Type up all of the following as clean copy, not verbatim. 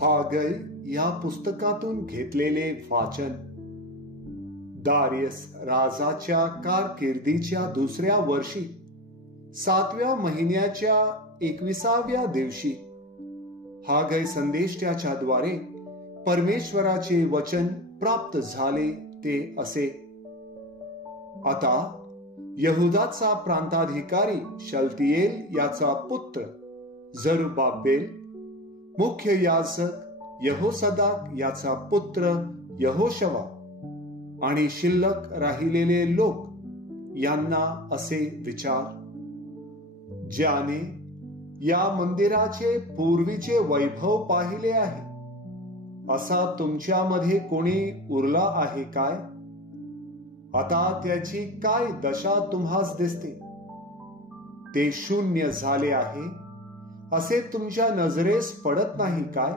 हागै या पुस्तकातून घेतलेले वाचन दारियस राजाच्या कारकिर्दीच्या दुसऱ्या वर्षी 7व्या महिन्याच्या 21व्या दिवशी हागै संदेष्ट्याच्या द्वारे परमेश्वराचे वचन प्राप्त झाले ते असे. आता यहुदाचा प्रांताधिकारी शलतियेल याचा पुत्र जरुब्बाबेल, मुख्य याजक यहोसदाक याचा पुत्र यहोशवा आणि शिल्लक राहिलेले लोक यांना असे विचार, ज्याने या मंदिराचे पूर्वीचे वैभव पाहिले आहे, असा तुमच्यामध्ये कोणी उरला आहे काय? आता त्याची काय दशा तुम्हास दिसते? ते शून्य झाले आहे असे तुमच्या नजरेस पडत नाही काय?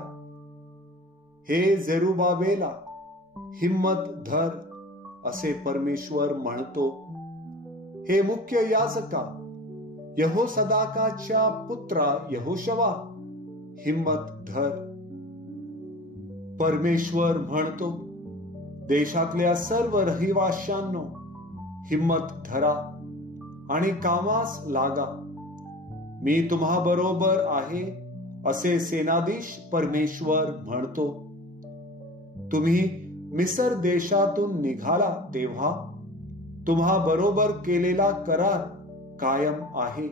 हे जरुब्बाबेला, हिम्मत धर असे परमेश्वर म्हणतो. हे मुख्य याजका यहोसदाकाच्या पुत्रा यहोशवा, हिम्मत धर. परमेश्वर म्हणतो, देशातल्या सर्व रहिवाशांनो, हिम्मत धरा आणि कामास लागा. मी तुम्हा बरोबर आहे असे सेनाधीश परमेश्वर म्हणतो. तुम्ही मिस्र देशातून निघाला तेव्हा तुम्हा बरोबर केलेला करार कायम आहे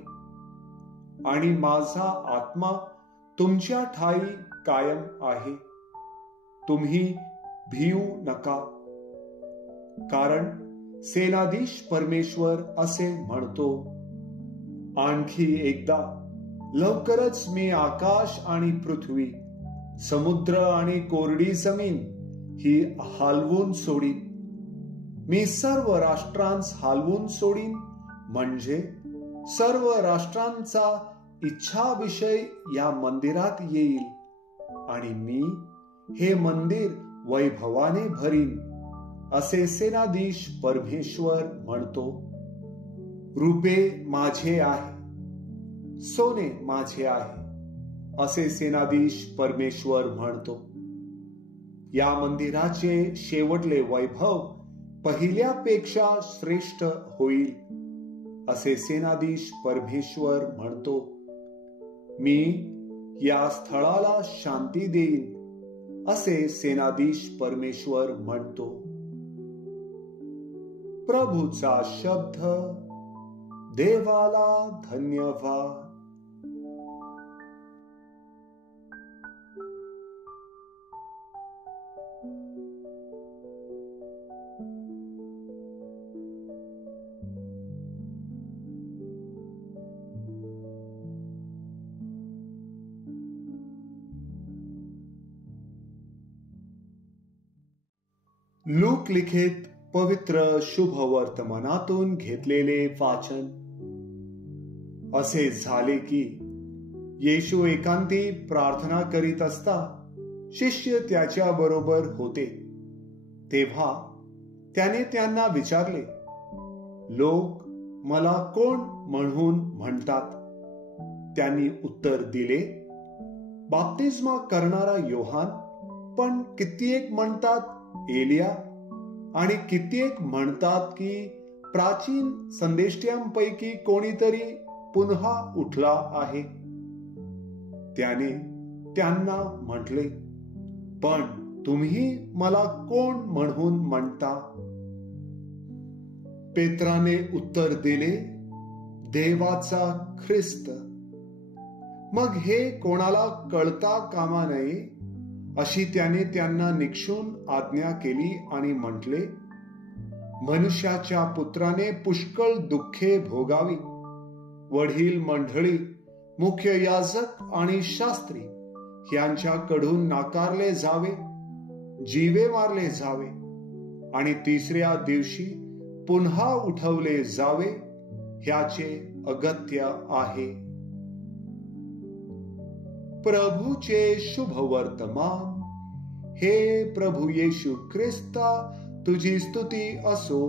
आणि माझा आत्मा तुमच्या ठाई कायम आहे. तुम्ही भिऊ नका, कारण सेनाधीश परमेश्वर असे म्हणतो, आणखी एकदा लवकरच मी आकाश आणि पृथ्वी, समुद्र आणि कोरडी जमीन ही हालवून सोडीन. मी सर्व राष्ट्रांस हालवून सोडीन, म्हणजे सर्व राष्ट्रांचा इच्छा विषय या मंदिरात येईल आणि मी हे मंदिर वैभवाने भरीन असे सेनाधीश परमेश्वर म्हणतो. रूपे माझे आहे, सोने माझे आहे असे सेनाधीश परमेश्वर म्हणतो. या मंदिराचे शेवटले वैभव पहिल्यापेक्षा श्रेष्ठ होईल असे सेनाधीश परमेश्वर म्हणतो. मी या स्थळाला शांती देईन असे सेनाधीश परमेश्वर म्हणतो. प्रभूचा शब्द. देवाला धन्यवाद. लूक लिखित पवित्र शुभ वर्तमानातून घेतलेले वाचन. असे झाले की येशू एकांती प्रार्थना करीत असता शिष्य त्याच्या बरोबर होते. तेव्हा त्याने त्यांना विचारले, लोक मला कोण म्हणून म्हणतात? त्यांनी उत्तर दिले, बाप्तिस्मा करणारा योहान, पण कित्येक म्हणतात एलिया आणि कित्येक म्हणतात की प्राचीन संदेष्ट्यांपैकी कोणीतरी पुन्हा उठला आहे. त्याने त्यांना म्हटले, पण तुम्ही मला कोण म्हणून म्हणता? पेत्राने उत्तर दिले, देवाचा ख्रिस्त. मग हे कोणाला कळता कामा नये अशी त्याने त्यांना निक्षून आज्ञा केली आणि म्हटले, मनुष्याच्या पुत्राने पुष्कळ दुःखे भोगावी, वडील मंडळी, मुख्य याजक आणि शास्त्री यांच्याकडून नाकारले जावे, जीवे मारले जावे आणि तिसऱ्या दिवशी पुन्हा उठवले जावे, ह्याचे अगत्य आहे. प्रभूचे शुभ वर्तमान. हे प्रभू येशू ख्रिस्ता, तुझी स्तुती असो.